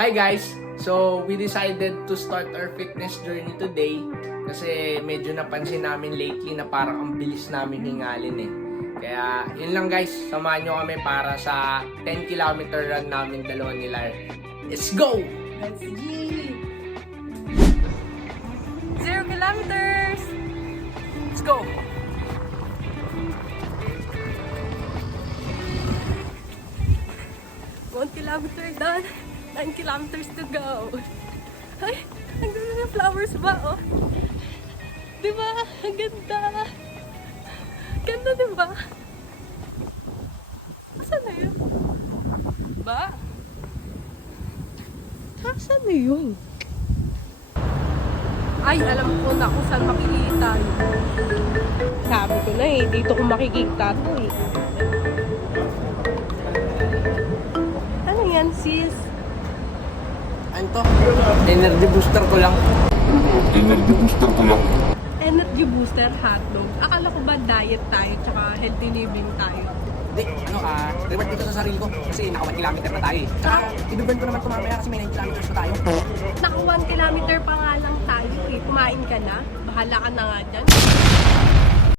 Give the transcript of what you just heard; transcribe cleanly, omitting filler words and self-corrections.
Hi guys! So, we decided to start our fitness journey today kasi medyo napansin namin lately na parang ang bilis namin hingalin eh. Kaya, yun lang guys, samahan nyo kami para sa 10 km run namin dalawa ni Lar. Let's go! Let's G! 0 kilometers! Let's go! One kilometer done. 9 kilometers to go. Ay, ang ganda ng flowers ba, oh? Diba? Ang ganda. Ganda, diba? Asan na yun? Ba? Asan na yun? Ay, alam ko na kung saan mapili tayo. Sabi ko na eh, dito ko makikita to eh. Ano yan, sis? Ano to? Energy booster ko lang. Energy booster hotdog. Akala ko ba diet tayo tsaka healthy living tayo? Hindi, reward dito sa sarili ko kasi naka 1 kilometer na tayo eh. Tsaka, ibibigyan ko naman ito mamaya kasi may 9 kilometers na tayo. Naka 1 kilometer pa nga lang tayo eh. Kumain ka na. Bahala ka na nga dyan.